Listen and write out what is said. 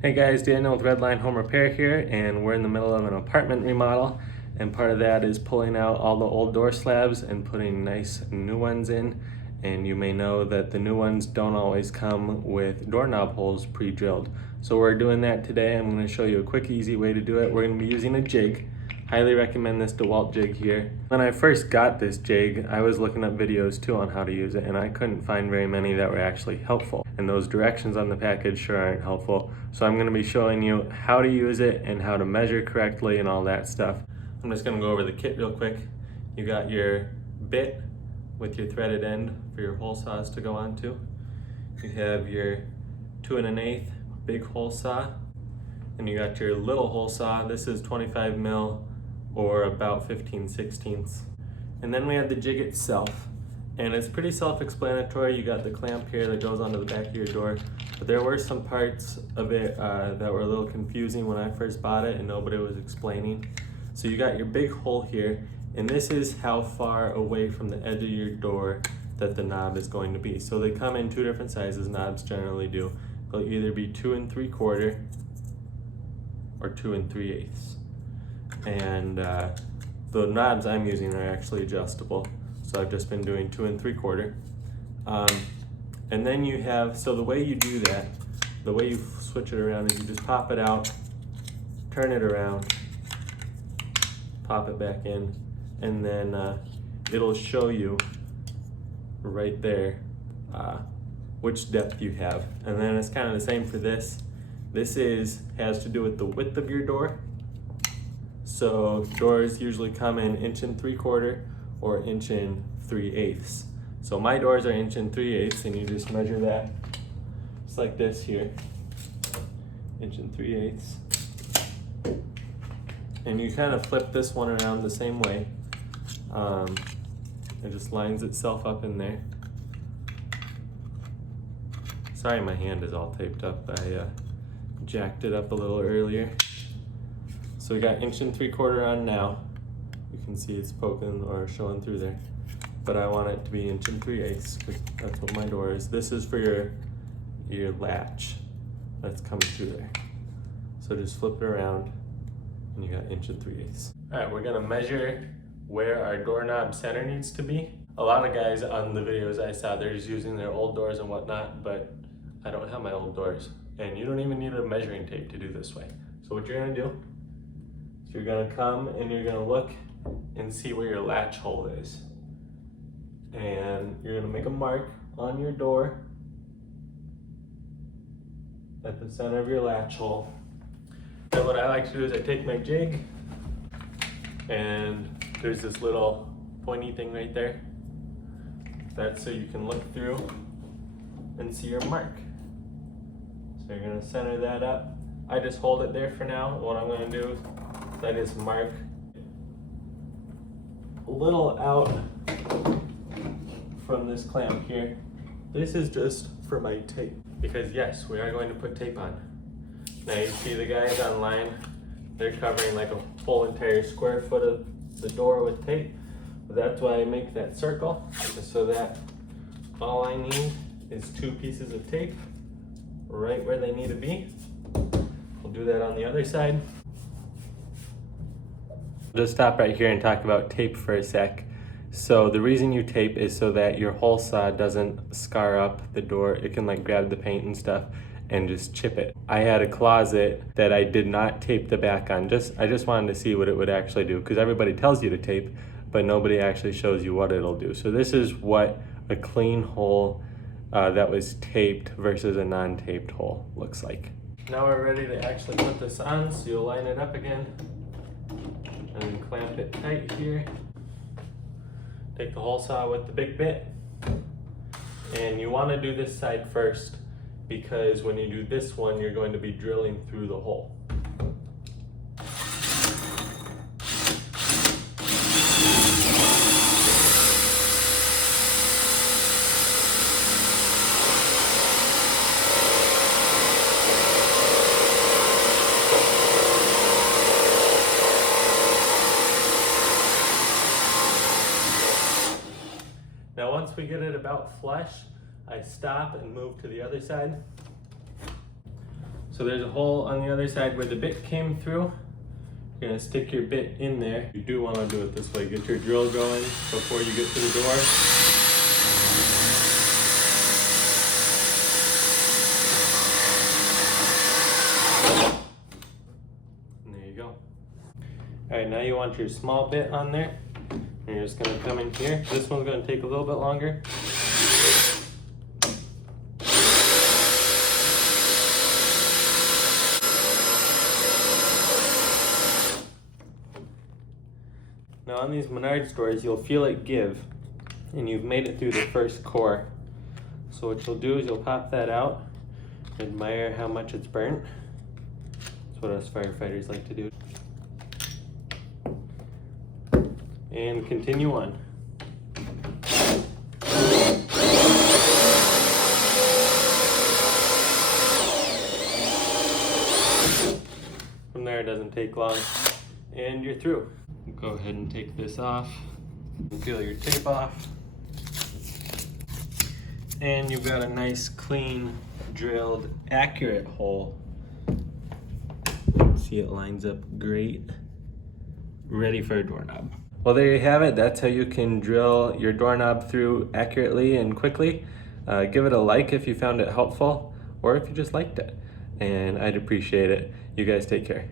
Hey guys, Daniel with Redline Home Repair here, and we're in the middle of an apartment remodel, and part of that is pulling out all the old door slabs and putting nice new ones in. And you may know that the new ones don't always come with doorknob holes pre-drilled. So we're doing that today. I'm going to show you a quick, easy way to do it. We're going to be using a jig. Highly recommend this DEWALT jig here. When I first got this jig, I was looking up videos too on how to use it, and I couldn't find very many that were actually helpful. And those directions on the package sure aren't helpful. So I'm gonna be showing you how to use it and how to measure correctly and all that stuff. I'm just gonna go over the kit real quick. You got your bit with your threaded end for your hole saws to go onto. You have your 2 1/8 big hole saw. And you got your little hole saw. This is 25 mil or about 15/16. And then we have the jig itself. And it's pretty self-explanatory. You got the clamp here that goes onto the back of your door. But there were some parts of it that were a little confusing when I first bought it and nobody was explaining. So you got your big hole here, and this is how far away from the edge of your door that the knob is going to be. So they come in 2 different sizes, knobs generally do. They'll either be 2 3/4 or 2 3/8. And the knobs I'm using are actually adjustable. So I've just been doing 2 3/4. And then you have, so the way you do that, the way you switch it around is you just pop it out, turn it around, pop it back in, and then it'll show you right there which depth you have. And then it's kind of the same for this. This has to do with the width of your door. So doors usually come in 1 3/4 or 1 3/8. So my doors are 1 3/8, and you just measure that. It's like this here, 1 3/8. And you kind of flip this one around the same way. It just lines itself up in there. Sorry, my hand is all taped up. I jacked it up a little earlier. So we got 1 3/4 on now. You can see it's poking or showing through there. But I want it to be 1 3/8 because that's what my door is. This is for your latch that's coming through there. So just flip it around and you got 1 3/8. All right, we're gonna measure where our doorknob center needs to be. A lot of guys on the videos I saw, they're just using their old doors and whatnot, but I don't have my old doors. And you don't even need a measuring tape to do this way. So what you're gonna do is you're gonna come and you're gonna look and see where your latch hole is. And you're gonna make a mark on your door at the center of your latch hole. Then what I like to do is I take my jig, and there's this little pointy thing right there. That's so you can look through and see your mark. So you're gonna center that up. I just hold it there for now. What I'm gonna do is I just mark a little out from this clamp here. This is just for my tape, because yes, we are going to put tape on. Now you see the guys online, they're covering like a whole entire square foot of the door with tape. But that's why I make that circle, just so that all I need is 2 pieces of tape right where they need to be. I'll do that on the other side. Just stop right here and talk about tape for a sec. So the reason you tape is so that your hole saw doesn't scar up the door. It can like grab the paint and stuff and just chip it. I had a closet that I did not tape the back on. I just wanted to see what it would actually do, because everybody tells you to tape, but nobody actually shows you what it'll do. So this is what a clean hole that was taped versus a non-taped hole looks like. Now we're ready to actually put this on, so you'll line it up again and clamp it tight here. Take the hole saw with the big bit, and you want to do this side first, because when you do this one, you're going to be drilling through the hole. Now once we get it about flush, I stop and move to the other side. So there's a hole on the other side where the bit came through. You're gonna stick your bit in there. You do wanna do it this way. Get your drill going before you get to the door. And there you go. All right, now you want your small bit on there. And you're just gonna come in here. This one's gonna take a little bit longer. Now on these Menards doors, you'll feel it give, and you've made it through the first core. So what you'll do is you'll pop that out, admire how much it's burnt. That's what us firefighters like to do. And continue on. From there, it doesn't take long, and you're through. Go ahead and take this off, peel your tape off, and you've got a nice, clean, drilled, accurate hole. See, it lines up great, ready for a doorknob. Well, there you have it. That's how you can drill your doorknob through accurately and quickly. Give it a like if you found it helpful, or if you just liked it, and I'd appreciate it. You guys take care.